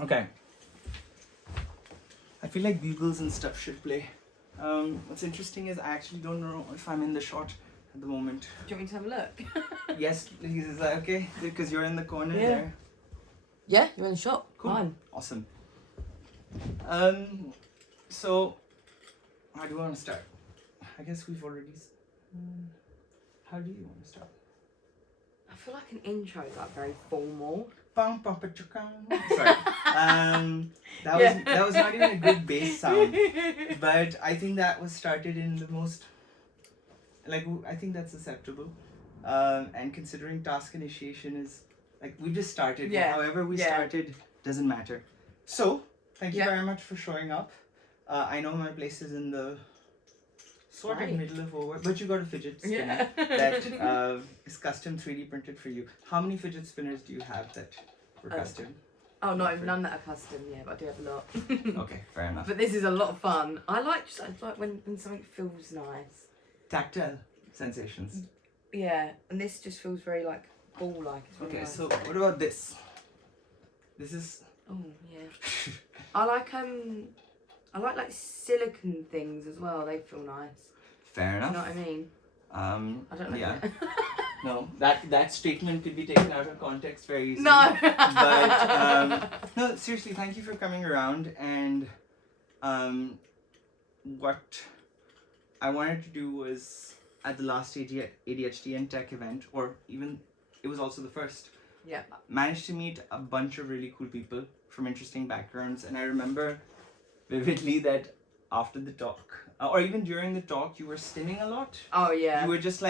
Okay. I feel like bugles and stuff should play. What's interesting is I actually don't know if I'm in the shot at the moment. Do you want me to have a look? Yes, please. Is that okay? Because you're in the corner Yeah. there. Yeah, you're in the shop. Cool. Fine. Awesome. So how do you want to start? I guess we've already. How do you want to start? I feel like an intro is like very formal. Sorry. That was not even a good bass sound, but I think that was started in the most. I think that's acceptable. And considering task initiation is we just started. Yeah. However we started doesn't matter. So thank you very much for showing up. I know my place is in the sort of middle of over, but you got a fidget spinner that is custom 3D printed for you. How many fidget spinners do you have that were custom? Oh, none that are custom, but I do have a lot. Okay, fair enough. But this is a lot of fun. I like when something feels nice. Tactile sensations. Yeah, and this just feels very ball-like. It's really Okay, nice. so what about this? This is. Oh yeah. I like silicone things as well. They feel nice. Fair enough. You know what I mean? I don't like yeah. it. No, that statement could be taken out of context very easily. No. But no, seriously, thank you for coming around. And what I wanted to do was at the last ADHD and Tech event, or even it was also the first. Yeah. Managed to meet a bunch of really cool people from interesting backgrounds, and I remember vividly that after the talk, or even during the talk, you were stimming a lot. Oh yeah. You were just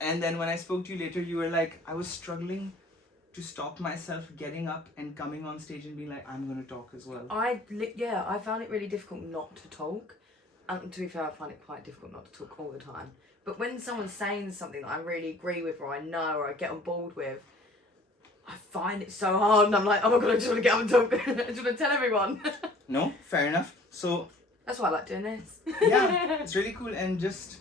and then when I spoke to you later, you were like, I was struggling to stop myself getting up and coming on stage and being like, I'm going to talk as well. I found it really difficult not to talk. And to be fair, I find it quite difficult not to talk all the time. But when someone's saying something that I really agree with, or I know, or I get on board with, I find it so hard, and I'm like, oh my god, I just want to get up and talk. I just want to tell everyone. No, fair enough. So that's why I like doing this. yeah, it's really cool. And just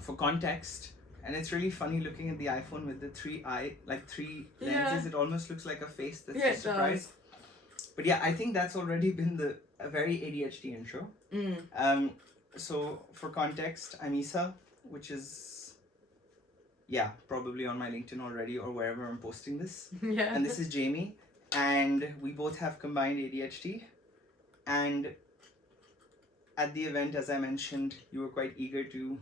for context, and it's really funny looking at the iPhone with the three lenses. Yeah. It almost looks like a face that's Yeah, just it surprised. But yeah, I think that's already been a very ADHD intro. So for context, I'm Isa, which is probably on my LinkedIn already or wherever I'm posting this. Yeah. And this is Jamie, and we both have combined ADHD. And at the event, as I mentioned, you were quite eager to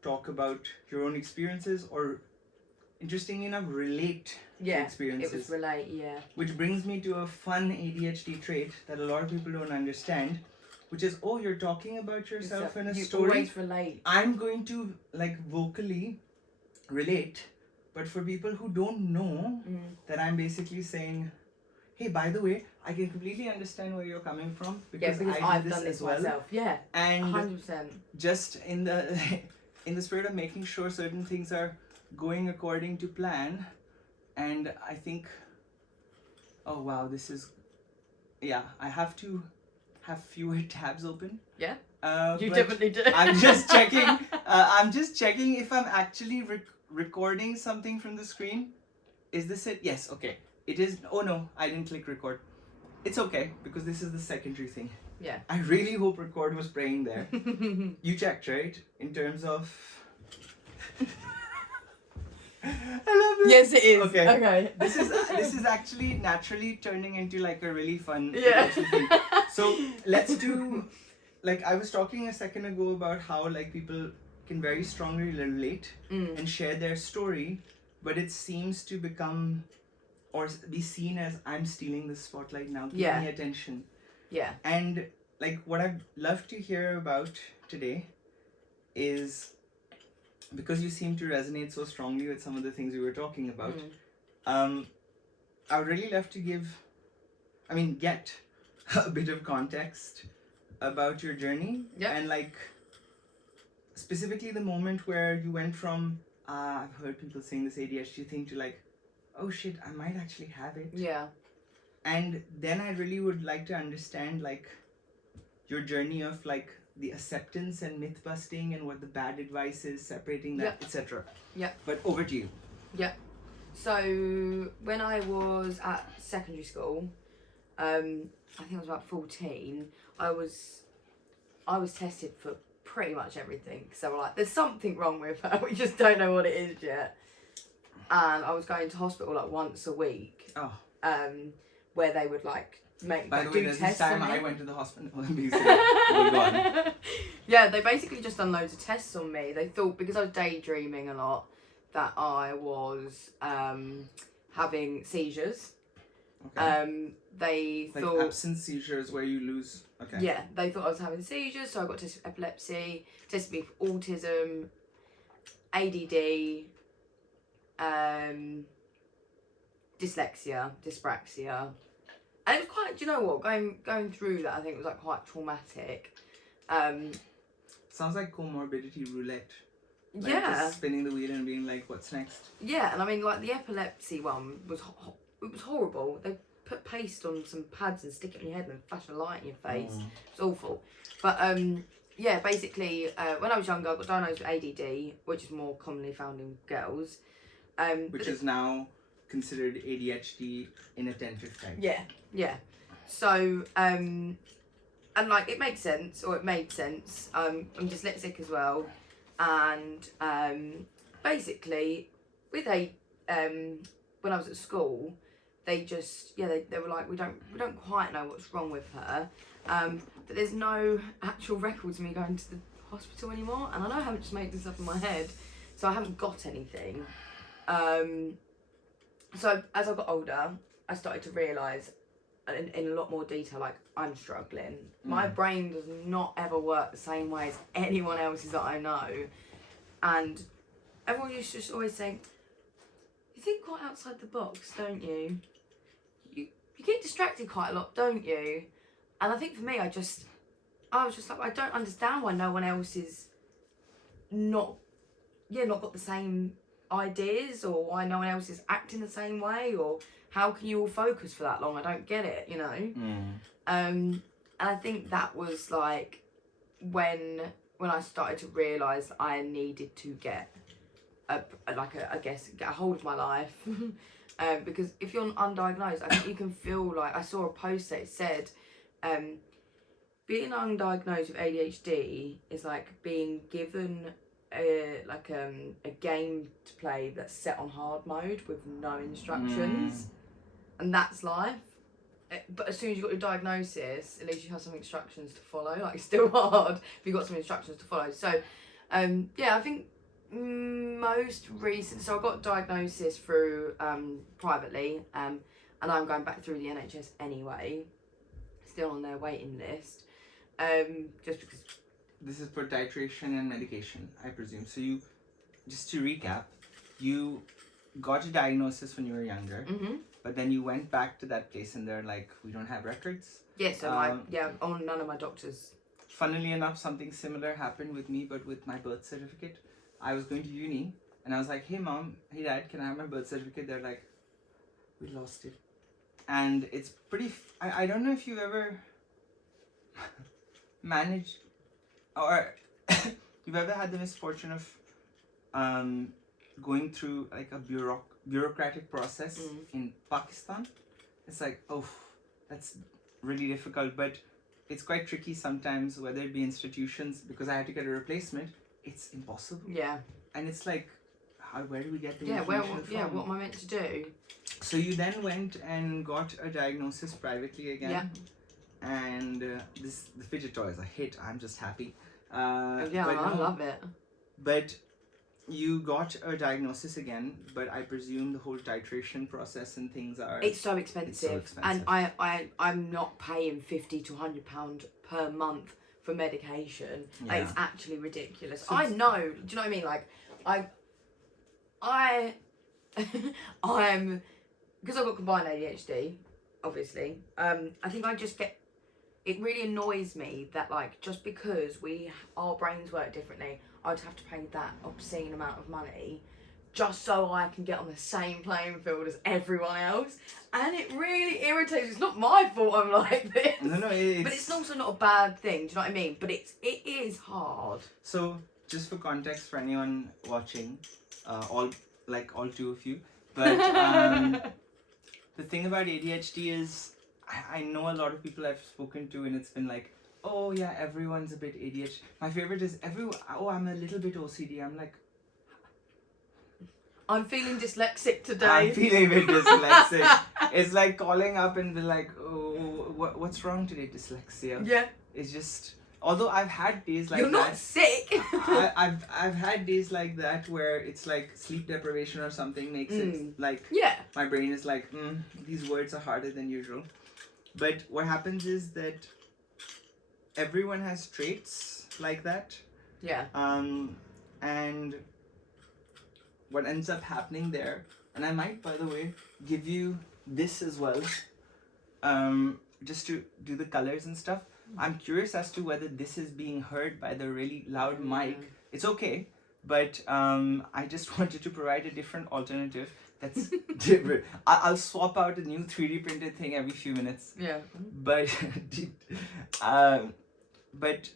talk about your own experiences, or interestingly enough, relate to experiences. It was relate, Which brings me to a fun ADHD trait that a lot of people don't understand, which is, you're talking about yourself in a story. You always relate. I'm going to vocally relate, but for people who don't know that I'm basically saying, hey, by the way, I can completely understand where you're coming from because I've done this myself. Yeah, and 100%. Just in the spirit of making sure certain things are going according to plan, and I think, oh wow, this is, I have to have fewer tabs open. Yeah. You but definitely do. I'm just checking. I'm just checking if I'm actually recording something from the screen. Is this it? Yes. Okay. It is. Oh no, I didn't click record. It's okay because this is the secondary thing. Yeah. I really hope record was playing there. You checked, right? In terms of. I love it. Yes, it is. Okay. This is actually naturally turning into a really fun thing. So let's do. I was talking a second ago about how people can very strongly relate and share their story, but it seems to become or be seen as I'm stealing the spotlight now. Give me attention. Yeah. And what I'd love to hear about today is, because you seem to resonate so strongly with some of the things we were talking about, I would really love to get a bit of context about your journey and specifically the moment where you went from I've heard people saying this ADHD thing to oh shit, I might actually have it. Yeah. And then I really would like to understand your journey of the acceptance and myth busting and what the bad advice is, separating that, etc. Yeah. But over to you. Yeah. So when I was at secondary school, I think I was about 14. I was tested for pretty much everything. So they were like, "There's something wrong with her. We just don't know what it is yet." And I was going to hospital like once a week. Oh. Where they would like make By the way, do there's tests this time on me. I went to the hospital. Go on. Yeah, they basically just done loads of tests on me. They thought because I was daydreaming a lot that I was having seizures. Okay. They like thought absent seizures where you lose. Okay. Yeah, they thought I was having seizures, so I got tested for epilepsy, tested me for autism, ADD, dyslexia, dyspraxia. And it was quite, do you know what, going through that I think was like quite traumatic. Sounds like comorbidity roulette. Like Yeah. just spinning the wheel and being like, what's next? Yeah, and I mean like the epilepsy one was, it was horrible. They put paste on some pads and stick it on your head and flash a light in your face. It's awful. But yeah, basically when I was younger I got diagnosed with ADD, which is more commonly found in girls. Which is now considered ADHD inattentive type. Yeah. So, and like it makes sense, or it made sense. I'm dyslexic as well, and basically, with when I was at school, they just they were like we don't quite know what's wrong with her, but there's no actual records of me going to the hospital anymore, and I know I haven't just made this up in my head, so I haven't got anything. So as I got older, I started to realise in a lot more detail, like I'm struggling. My brain does not ever work the same way as anyone else's that I know. And everyone used to just always say, you think quite outside the box, don't you? You get distracted quite a lot, don't you? And I think for me, I was just like, I don't understand why no one else is not got the same ideas, or why no one else is acting the same way, or how can you all focus for that long? I don't get it, you know. And I think that was like when I started to realise that I needed to get get a hold of my life. Because if you're undiagnosed, I think you can feel like, I saw a post that said being undiagnosed with ADHD is like being given a game to play that's set on hard mode with no instructions, and that's life. But as soon as you got your diagnosis, at least you have some instructions to follow. Like, it's still hard if you've got some instructions to follow. So I think most recent, so I got diagnosis through privately, and I'm going back through the NHS anyway, still on their waiting list, just because. This is for titration and medication, I presume. So you, just to recap, you got a diagnosis when you were younger, but then you went back to that place and they're like, we don't have records. Yeah, so on none of my doctors. Funnily enough, something similar happened with me, but with my birth certificate. I was going to uni and I was like, hey mom, hey dad, can I have my birth certificate? They're like, we lost it. And it's pretty, I don't know if you've ever managed, or you've ever had the misfortune of going through like a bureaucratic process in Pakistan. It's like, oh, that's really difficult, but it's quite tricky sometimes, whether it be institutions, because I had to get a replacement, it's impossible. Yeah. And it's like, where do we get the information from? What am I meant to do? So you then went and got a diagnosis privately again. Yeah. And the fidget toys, I hate, I'm just happy. I love it. But you got a diagnosis again, but I presume the whole titration process and things are... It's so expensive. And I'm not paying £50 to £100 per month for medication. Yeah. Like, it's actually ridiculous. So I know, do you know what I mean? Like, I'm... Because I've got combined ADHD, obviously, I think I just get... It really annoys me that, like, just because our brains work differently, I'd have to pay that obscene amount of money just so I can get on the same playing field as everyone else. And it really irritates. It's not my fault I'm like this. No, but it's also not a bad thing, do you know what I mean? But it is hard. So, just for context for anyone watching, all two of you, But the thing about ADHD is, I know a lot of people I've spoken to, and it's been like, oh yeah, everyone's a bit ADHD. My favorite is I'm a little bit OCD. I'm like, I'm feeling dyslexic today. I'm feeling a bit dyslexic. It's like calling up and be like, oh, what's wrong today? Dyslexia. Yeah. It's just, although I've had days like You're that. not sick. I've had days like that where it's like sleep deprivation or something makes it like, yeah. my brain is like, these words are harder than usual. But what happens is that everyone has traits like that. Yeah. And what ends up happening there, and I might, by the way, give you this as well, just to do the colors and stuff. I'm curious as to whether this is being heard by the really loud mic. It's okay, but I just wanted to provide a different alternative that's different. I'll swap out a new 3D printed thing every few minutes. Yeah. But but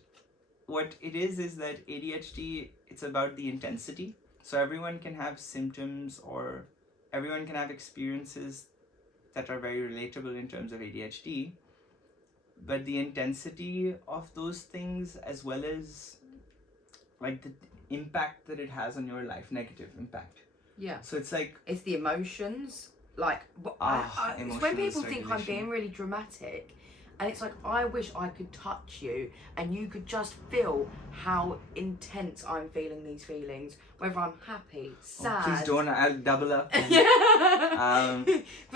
what it is that ADHD, it's about the intensity. So everyone can have symptoms, or everyone can have experiences that are very relatable in terms of ADHD. But the intensity of those things, as well as like the impact that it has on your life, negative impact. Yeah. So it's like, it's the emotions. Like, it's when emotional people think I'm dysregulation. being really dramatic, and it's like, I wish I could touch you and you could just feel how intense I'm feeling these feelings, whether I'm happy, sad. please don't, I'll double up. But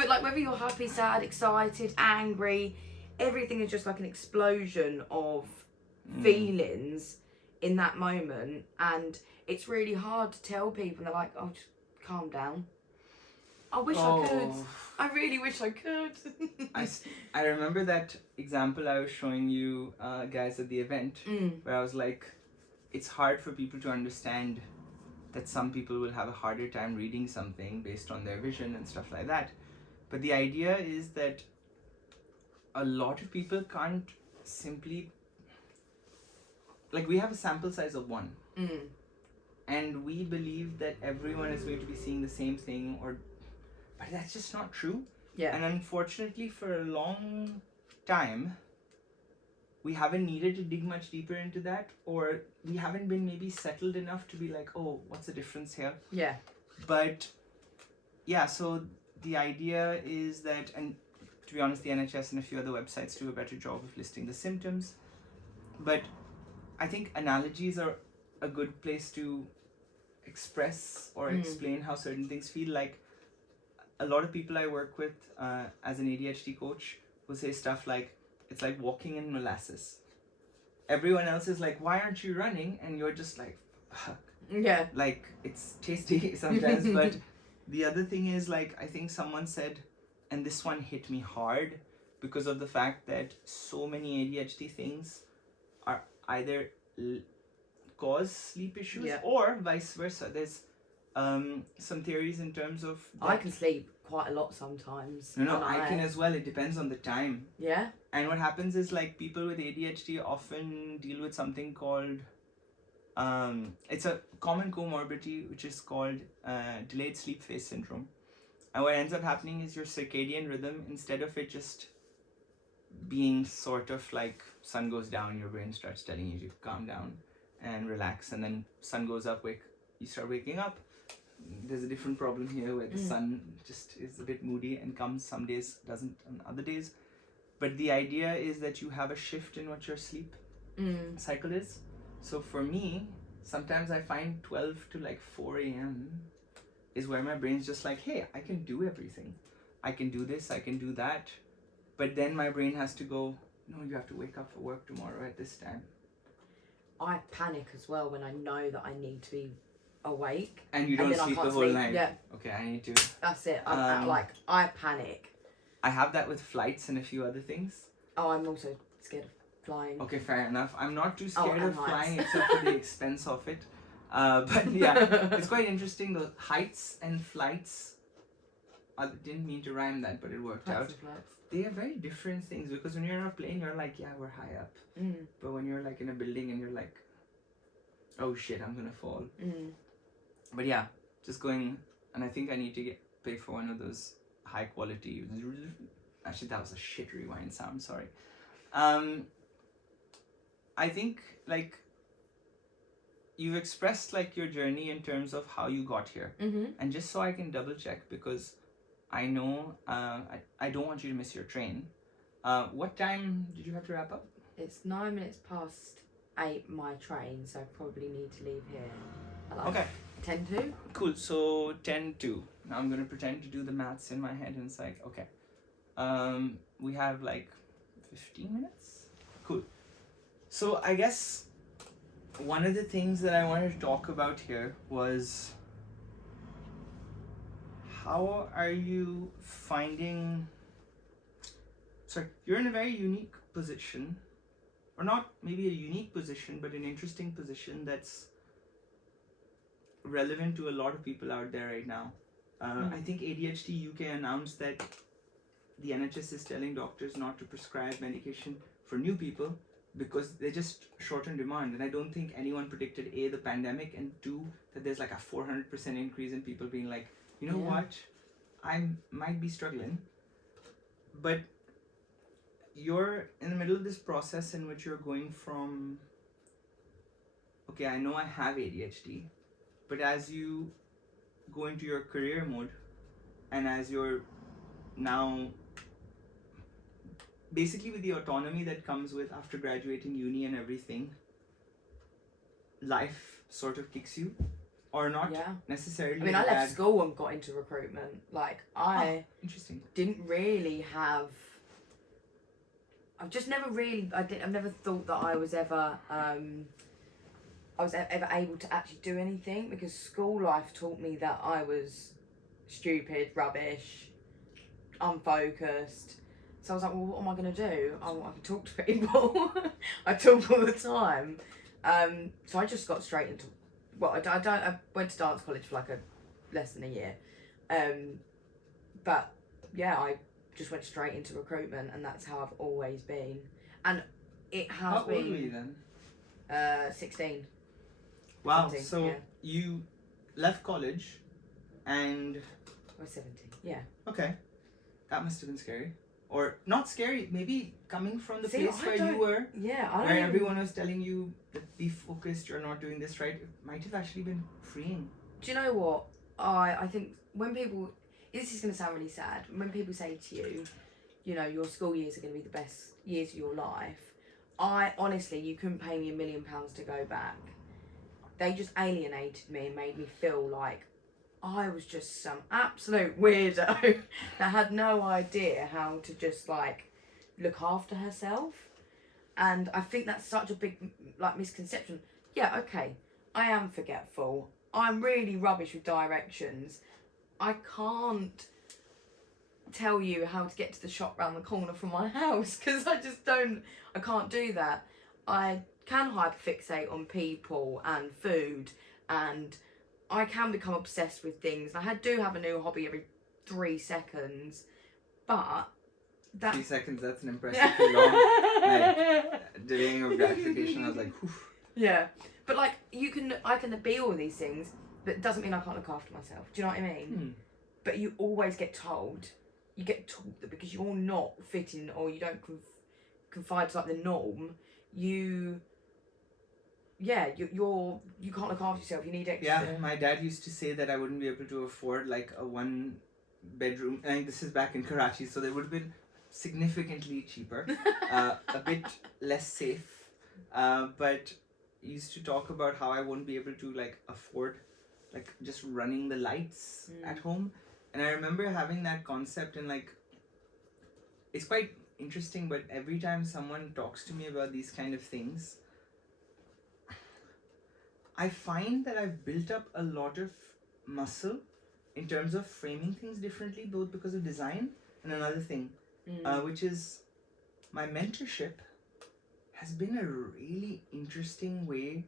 like, whether you're happy, sad, excited, angry, everything is just like an explosion of feelings in that moment, and it's really hard to tell people. They're like, oh, just calm down. I wish I could. I really wish I could. I remember that example I was showing you guys at the event, where I was like, it's hard for people to understand that some people will have a harder time reading something based on their vision and stuff like that. But the idea is that a lot of people can't simply, like, we have a sample size of 1. And we believe that everyone is going to be seeing the same thing, but that's just not true. Yeah. And unfortunately, for a long time, we haven't needed to dig much deeper into that, or we haven't been maybe settled enough to be like, oh, what's the difference here? Yeah. But yeah, so the idea is that, and to be honest, the NHS and a few other websites do a better job of listing the symptoms. But I think analogies are a good place to express or explain how certain things feel. Like, a lot of people I work with as an ADHD coach will say stuff like, it's like walking in molasses. Everyone else is like, why aren't you running? And you're just like, fuck. Yeah. Like, it's tasty sometimes. But the other thing is, like, I think someone said, and this one hit me hard, because of the fact that so many ADHD things are either cause sleep issues or vice versa. There's some theories in terms of I can sleep quite a lot sometimes. No, I can as well. It depends on the time. Yeah. And what happens is, like, people with ADHD often deal with something called it's a common comorbidity which is called delayed sleep phase syndrome. And what ends up happening is your circadian rhythm, instead of it just being sort of like sun goes down, your brain starts telling you to calm down and relax, and then sun goes up, you start waking up. There's a different problem here where the sun just is a bit moody and comes some days, doesn't on other days. But the idea is that you have a shift in what your sleep cycle is. So for me, sometimes I find 12 to like 4 a.m. is where my brain's just like, hey, I can do everything. I can do this, I can do that. But then my brain has to go, no, you have to wake up for work tomorrow at this time. I panic as well when I know that I need to be awake. And you don't sleep the whole night? Yeah. Okay, I need to. That's it. I panic. I have that with flights and a few other things. Oh, I'm also scared of flying. Okay, fair enough. I'm not too scared of heights. flying except for the expense of it. But yeah, it's quite interesting. The heights and flights, I didn't mean to rhyme that, but it worked out. They are very different things, because when you're in a plane, you're like, yeah, we're high up. But when you're like in a building and you're like, oh shit, I'm gonna fall. But yeah, just going, and I think I need to pay for one of those high quality. Actually, that was a shit rewind sound. Sorry. I think like you've expressed like your journey in terms of how you got here, and just so I can double check, because I know I don't want you to miss your train. What time did you have to wrap up? It's 9 minutes past 8 my train, so I probably need to leave here at like Okay. 10 to. Cool. So 10 to. Now I'm gonna pretend to do the maths in my head, and it's like, okay, we have like 15 minutes. Cool. So I guess one of the things that I wanted to talk about here was, how are you finding, sorry, you're in a very unique position, or not maybe a unique position, but an interesting position that's relevant to a lot of people out there right now. I think ADHD UK announced that the NHS is telling doctors not to prescribe medication for new people because they're just short on demand. And I don't think anyone predicted A, the pandemic, and 2, that there's like a 400% increase in people being like, you know what, I might be struggling. But you're in the middle of this process in which you're going from, okay, I know I have ADHD, but as you go into your career mode, and as you're now basically with the autonomy that comes with after graduating uni and everything, life sort of kicks you, or not necessarily. I mean, I left school and got into recruitment. Like, I interesting. didn't really have. I've just never really. I've never thought that I was ever. I was ever able to actually do anything, because school life taught me that I was stupid, rubbish, unfocused. So I was like, well, what am I going to do? I can talk to people. I talk all the time. So I just got straight into, well, I went to dance college for like less than a year. But yeah, I just went straight into recruitment, and that's how I've always been. And it has How been... old were you then? 16. Wow, 17, so you left college and... I was 17, yeah. Okay, that must have been scary. Or not scary, maybe coming from the See, place where you were, yeah, where everyone was telling you that be focused, you're not doing this right, it might have actually been freeing. Do you know what? I think when people... This is going to sound really sad. When people say to you, you know, your school years are going to be the best years of your life, I honestly, you couldn't pay me £1 million to go back. They just alienated me and made me feel like I was just some absolute weirdo that had no idea how to just like look after herself. And I think that's such a big like misconception. Yeah, okay, I am forgetful. I'm really rubbish with directions. I can't tell you how to get to the shop round the corner from my house because I can't do that. I can hyperfixate on people and food, and I can become obsessed with things. I do have a new hobby every 3 seconds, but that 3 seconds, that's an impressively long like, delaying of gratification. I was like, whew. Yeah, but like I can be all these things, but it doesn't mean I can't look after myself. Do you know what I mean? But you always get told, you get taught that because you're not fitting or you don't confide to like the norm, you can't look after yourself. You need extra. Yeah, my dad used to say that I wouldn't be able to afford like a 1-bedroom. And this is back in Karachi, so they would have been significantly cheaper, a bit less safe. But he used to talk about how I wouldn't be able to like afford like just running the lights at home. And I remember having that concept, and like it's quite interesting, but every time someone talks to me about these kind of things, I find that I've built up a lot of muscle in terms of framing things differently, both because of design and another thing, which is my mentorship has been a really interesting way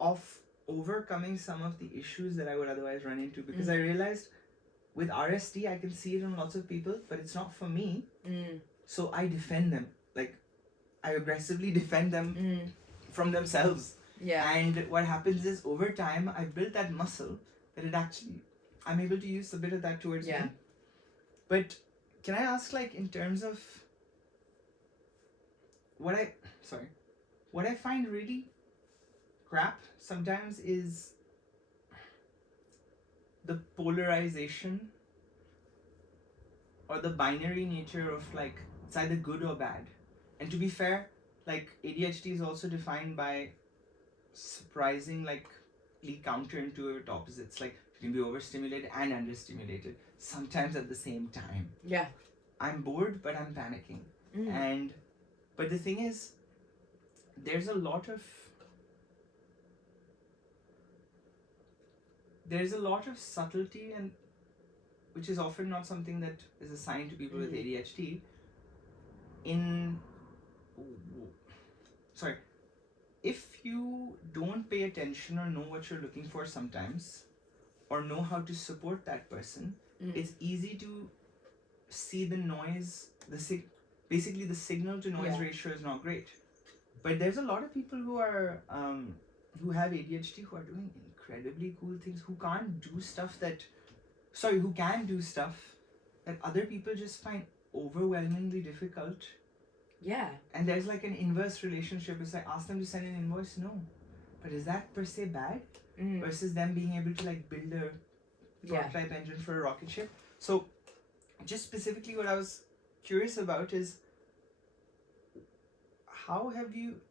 of overcoming some of the issues that I would otherwise run into, because I realized with RSD I can see it in lots of people, but it's not for me. So I defend them, like I aggressively defend them from themselves. And what happens is over time I've built that muscle that it actually, I'm able to use a bit of that towards Yeah. me. But can I ask, like, in terms of what I find really crap sometimes is the polarization or the binary nature of, like, it's either good or bad. And to be fair, like, ADHD is also defined by surprising, like, counterintuitive opposites. Like, you can be overstimulated and understimulated sometimes at the same time. Yeah. I'm bored, but I'm panicking. Mm. But the thing is, there's a lot of subtlety, and which is often not something that is assigned to people with ADHD. If you don't pay attention or know what you're looking for sometimes, or know how to support that person, it's easy to see the noise, basically the signal to noise ratio is not great. But there's a lot of people who are who have ADHD who are doing incredibly cool things, who can do stuff that other people just find overwhelmingly difficult. Yeah. And there's like an inverse relationship. It's like, ask them to send an invoice, no. But is that per se bad? Versus them being able to, like, build a prototype engine for a rocket ship. So just specifically what I was curious about is, how have you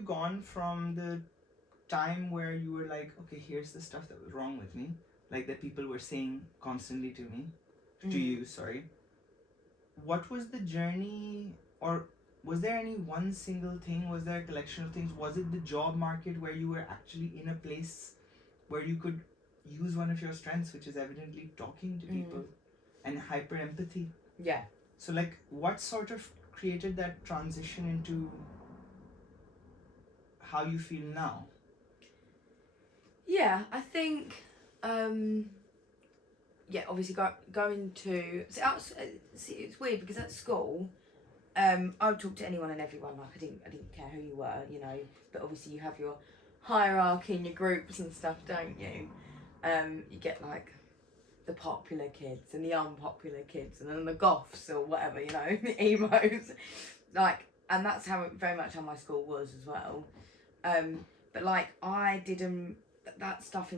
gone from the time where you were like, okay, here's the stuff that was wrong with me, like, that people were saying constantly to you, sorry. What was the journey, or was there any one single thing? Was there a collection of things? Was it the job market where you were actually in a place where you could use one of your strengths, which is evidently talking to people and hyper empathy? Yeah. So, like, what sort of created that transition into how you feel now? Yeah, I think, obviously going to, it's weird because at school, I would talk to anyone and everyone. Like, I didn't care who you were, you know. But obviously you have your hierarchy in your groups and stuff, don't you? You get, like, the popular kids and the unpopular kids, and then the goths or whatever, you know, the emos, like, and that's very much how my school was as well. But, like, I didn't, that stuff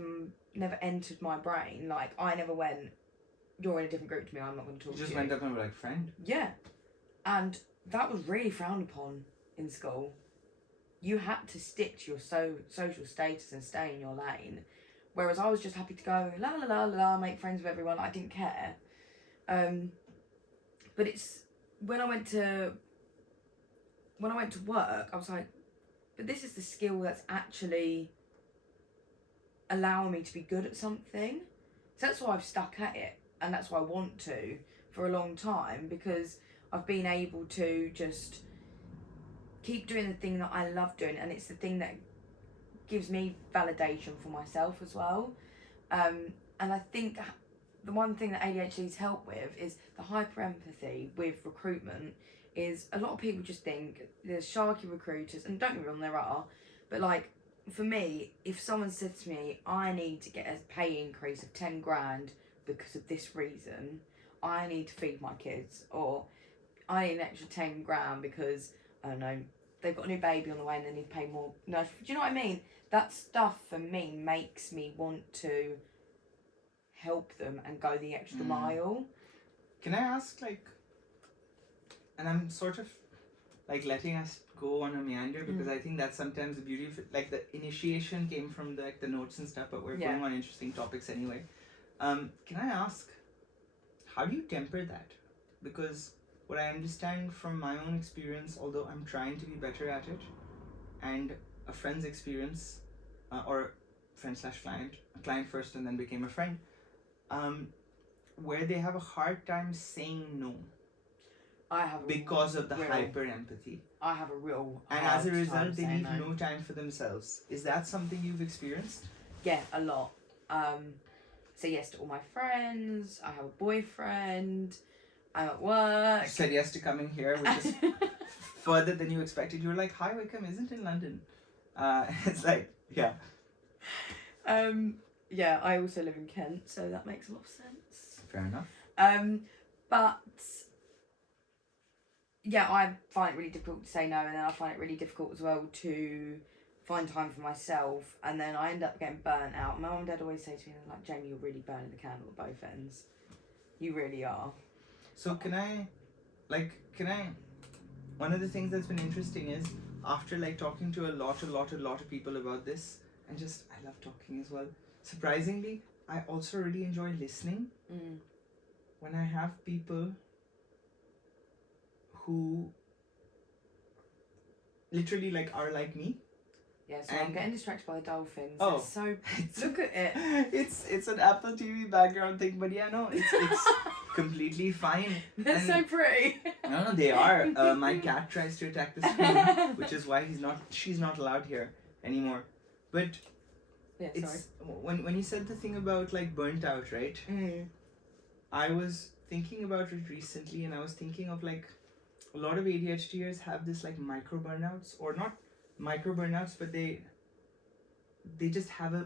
never entered my brain. Like, I never went, you're in a different group to me, I'm not going to talk to you. You just went up and were like, friend? Yeah. And that was really frowned upon in school. You had to stick to your social status and stay in your lane. Whereas I was just happy to go, la la la la, make friends with everyone. I didn't care. But it's when I went to work, I was like, but this is the skill that's actually allowing me to be good at something. So that's why I've stuck at it, and that's why I want to for a long time, because I've been able to just keep doing the thing that I love doing, and it's the thing that gives me validation for myself as well. And I think the one thing that ADHD's helped with is the hyper empathy with recruitment. Is a lot of people just think there's sharky recruiters, and don't get me wrong, there are, but, like, for me, if someone said to me, I need to get a pay increase of 10 grand because of this reason, I need to feed my kids, or I need an extra 10 grand because, I don't know, they've got a new baby on the way and they need to pay more. No, do you know what I mean? That stuff for me makes me want to help them and go the extra mile. Can I ask, like, and I'm sort of, like, letting us go on a meander, because I think that's sometimes the beauty of it. Like, the initiation came from the notes and stuff, but we're going on interesting topics anyway. Can I ask, how do you temper that? Because what I understand from my own experience, although I'm trying to be better at it, and a friend's experience, or friend/client, a client first and then became a friend, where they have a hard time saying no. Because of the hyper empathy. I have a real and hard as a result, time they leave no time for themselves. Is that something you've experienced? Yeah, a lot. Say yes to all my friends. I have a boyfriend. I'm at work. You said yes to coming here, which is further than you expected. You were like, hi, Wickham isn't in London. It's like, yeah. Yeah, I also live in Kent, so that makes a lot of sense. Fair enough. But yeah, I find it really difficult to say no, and then I find it really difficult as well to find time for myself, and then I end up getting burnt out. My mum and dad always say to me, like, Jamie, you're really burning the candle at both ends. You really are. So can I, one of the things that's been interesting is, after like talking to a lot of people about this, and just, I love talking as well. Surprisingly, I also really enjoy listening. When I have people who literally like are like me. Yeah, so I'm getting distracted by the dolphins. Oh, it's so look at it. It's an Apple TV background thing, but yeah, no, it's completely fine. They're so pretty. No, they are. My cat tries to attack the screen, which is why she's not allowed here anymore. But yeah, it's when you said the thing about like burnt out, right? I was thinking about it recently, and I was thinking of like a lot of ADHDers have this like micro burnouts, or not micro burnouts, but they just have a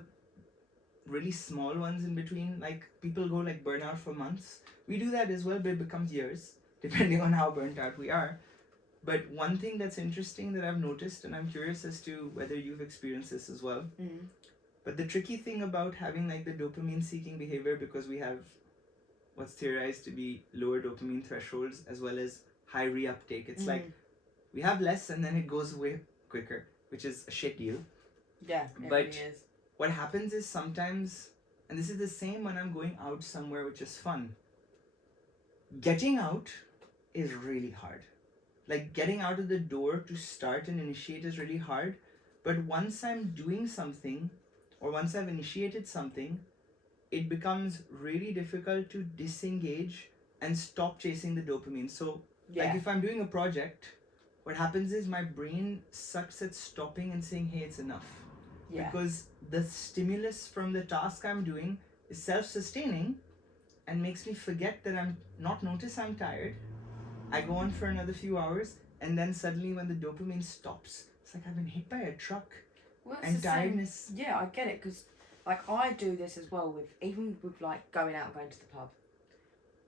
really small ones in between. Like people go like burnout for months. We do that as well, but it becomes years depending on how burnt out we are. But one thing that's interesting that I've noticed, and I'm curious as to whether you've experienced this as well. But the tricky thing about having like the dopamine seeking behavior, because we have what's theorized to be lower dopamine thresholds as well as high reuptake. It's like we have less and then it goes away quicker, which is a shit deal. Yeah, but really is. What happens is sometimes, and this is the same when I'm going out somewhere which is fun, getting out is really hard. Like getting out of the door to start and initiate is really hard. But once I'm doing something, or once I've initiated something, it becomes really difficult to disengage and stop chasing the dopamine. So like if I'm doing a project, what happens is my brain sucks at stopping and saying, hey, it's enough. Because the stimulus from the task I'm doing is self-sustaining and makes me forget that I'm tired. I go on for another few hours, and then suddenly when the dopamine stops, it's like I've been hit by a truck. Well, and tiredness. Yeah, I get it, because like I do this as well even with like going out and going to the pub.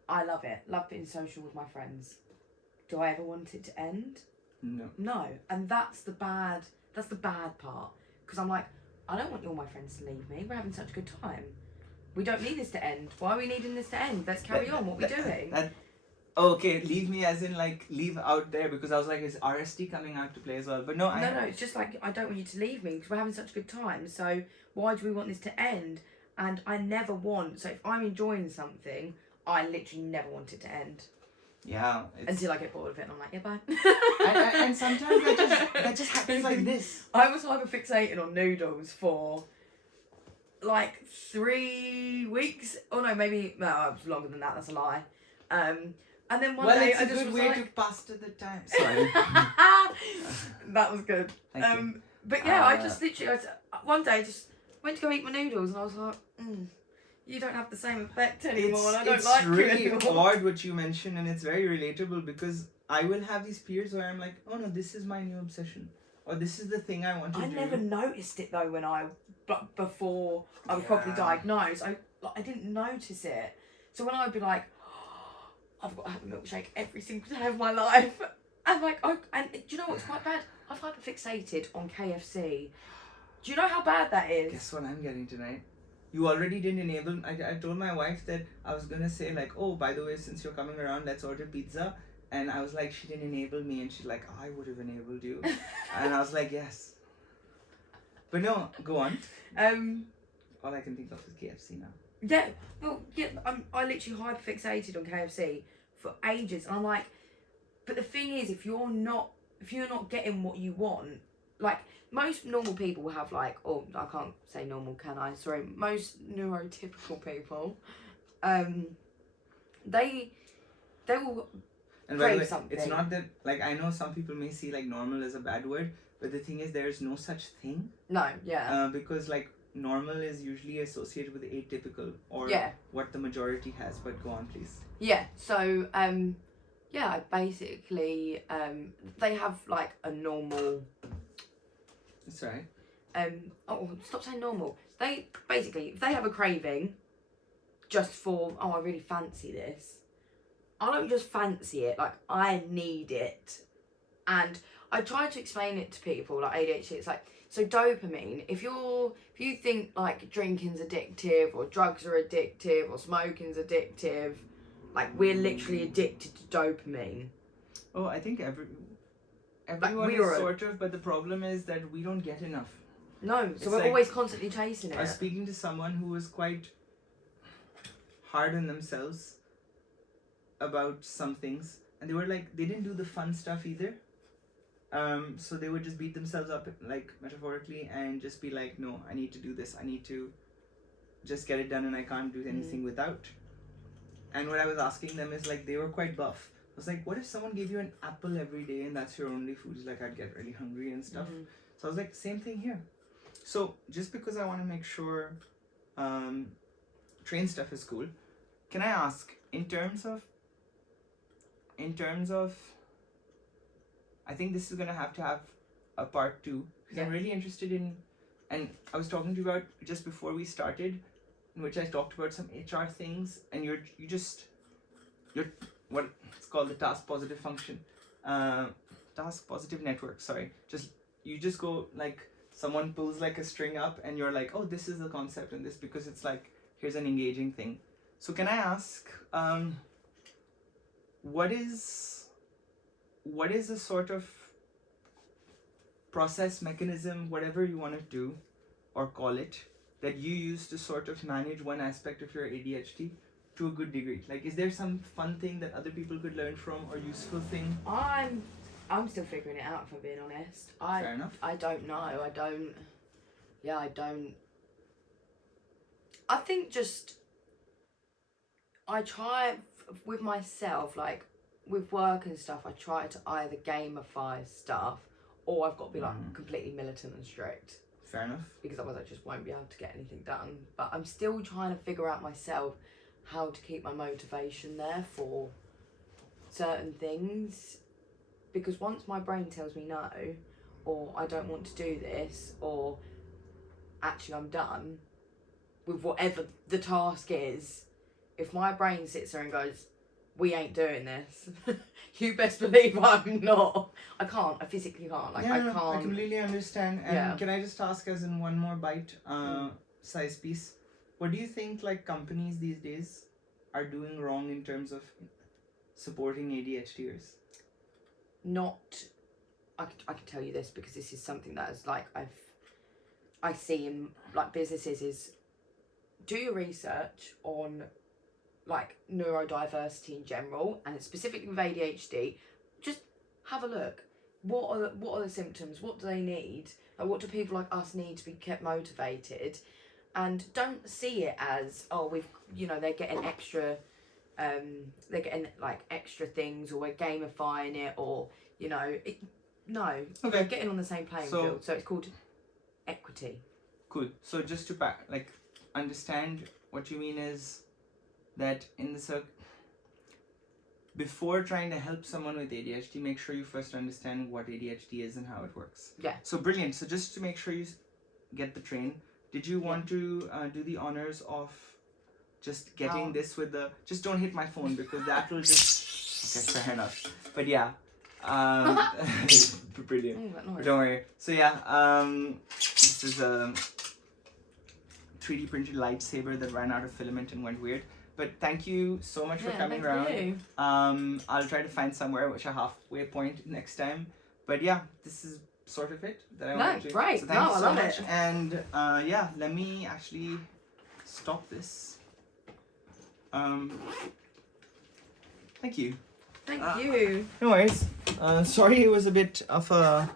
I love it. Love being social with my friends. Do I ever want it to end? No. And that's the bad part. Because I'm like, I don't want all my friends to leave me. We're having such a good time. We don't need this to end. Why are we needing this to end? Let's carry on. What we're doing. Okay, leave me as in like leave out there, because I was like, is RST coming out to play as well? But no, No, it's just like, I don't want you to leave me because we're having such a good time. So why do we want this to end? And I never want, so if I'm enjoying something, I literally never want it to end. Yeah. Until I get bored of it and I'm like, yeah, bye. and sometimes that just happens like this. I was hyperfixated on noodles for like 3 weeks. Oh no, maybe, no, it was longer than that, that's a lie. And then one day I just was like... Well, it's a good way to pass to the time. Sorry. That was good. Thank you. But yeah, I just literally, one day I just went to go eat my noodles and I was like, you don't have the same effect anymore, and I don't like you anymore. It's really odd what you mentioned, and it's very relatable, because I will have these periods where I'm like, oh no, this is my new obsession, or this is the thing I want to do. I never noticed it though before I was properly diagnosed. I didn't notice it. So when I would be like, I've got to have a milkshake every single day of my life, and like, and do you know what's quite bad? I've hyperfixated on KFC. Do you know how bad that is? Guess what I'm getting tonight? You already didn't enable. I told my wife that I was gonna say like, oh, by the way, since you're coming around, let's order pizza. And I was like, she didn't enable me, and she's like, I would have enabled you. And I was like, yes. But no, go on. All I can think of is KFC now. Yeah, well, yeah, I literally hyperfixated on KFC for ages, and I'm like, but the thing is, if you're not getting what you want, like most normal people will have like, oh, I can't say normal, can I? Sorry, most neurotypical people, they will crave something. It's not that, like, I know some people may see like normal as a bad word, but the thing is, there is no such thing. No, yeah. Because like normal is usually associated with atypical, or what the majority has. But go on, please. Yeah. So yeah, basically they have like a normal. That's right. Oh, stop saying normal. they basically, if they have a craving just for, oh, I really fancy this, I don't just fancy it, like, I need it. And I try to explain it to people, like ADHD, it's like, so dopamine, if you think like drinking's addictive or drugs are addictive or smoking's addictive, like we're literally addicted to dopamine. Oh, I think everyone Like, is sort of, but the problem is that we don't get enough. No, so It's we're like, always constantly chasing it. I was speaking to someone who was quite hard on themselves about some things, and they were like, they didn't do the fun stuff either. So they would just beat themselves up, like metaphorically, and just be like, no, I need to do this. I need to just get it done, and I can't do anything without. And what I was asking them is like, they were quite buff. I was like, what if someone gave you an apple every day and that's your only food? He's like, I'd get really hungry and stuff. So I was like, same thing here. So just because I want to make sure train stuff is cool, can I ask, in terms of I think this is gonna have to have a part 2, because I'm really interested in, and I was talking to you about just before we started, in which I talked about some HR things, and you're what it's called the task positive function, task positive network. Sorry, you just go like, someone pulls like a string up, and you're like, oh, this is the concept, and this, because it's like, here's an engaging thing. So can I ask, what is a sort of process, mechanism, whatever you want to do or call it, that you use to sort of manage one aspect of your ADHD to a good degree? Like, is there some fun thing that other people could learn from, or useful thing? I'm still figuring it out, if I'm being honest. Fair enough. I don't know. I think just, I try with myself, like with work and stuff, I try to either gamify stuff, or I've got to be like completely militant and strict. Fair enough. Because otherwise I just won't be able to get anything done. But I'm still trying to figure out myself how to keep my motivation there for certain things. Because once my brain tells me no, or I don't want to do this, or actually I'm done with whatever the task is, if my brain sits there and goes, we ain't doing this, you best believe I'm not. I physically can't. Like, I can't. I completely understand. And can I just ask, as in one more bite size piece, what do you think like companies these days are doing wrong in terms of supporting ADHDers? I can tell you this, because this is something that is like I see in like businesses, is do your research on like neurodiversity in general, and specifically with ADHD. Just have a look. What are the symptoms? What do they need? Like, what do people like us need to be kept motivated? And don't see it as, oh, they're getting extra, they're getting like extra things, or we're gamifying it, or no, we're getting on the same playing field. So it's called equity. Cool. So just to understand, what you mean is that in the before trying to help someone with ADHD, make sure you first understand what ADHD is and how it works. Yeah. So brilliant. So just to make sure you get the train, did you want to do the honors of just getting this with the... Just don't hit my phone, because that will just... Okay, fair enough. But yeah. Brilliant. But don't worry. So yeah, this is a 3D printed lightsaber that ran out of filament and went weird. But thank you so much for coming around. I'll try to find somewhere which a halfway point next time. But yeah, this is sort of it that I wanted to. Right. So thank you so much. And let me actually stop this. Thank you. Thank you. No worries. Sorry, it was a bit of a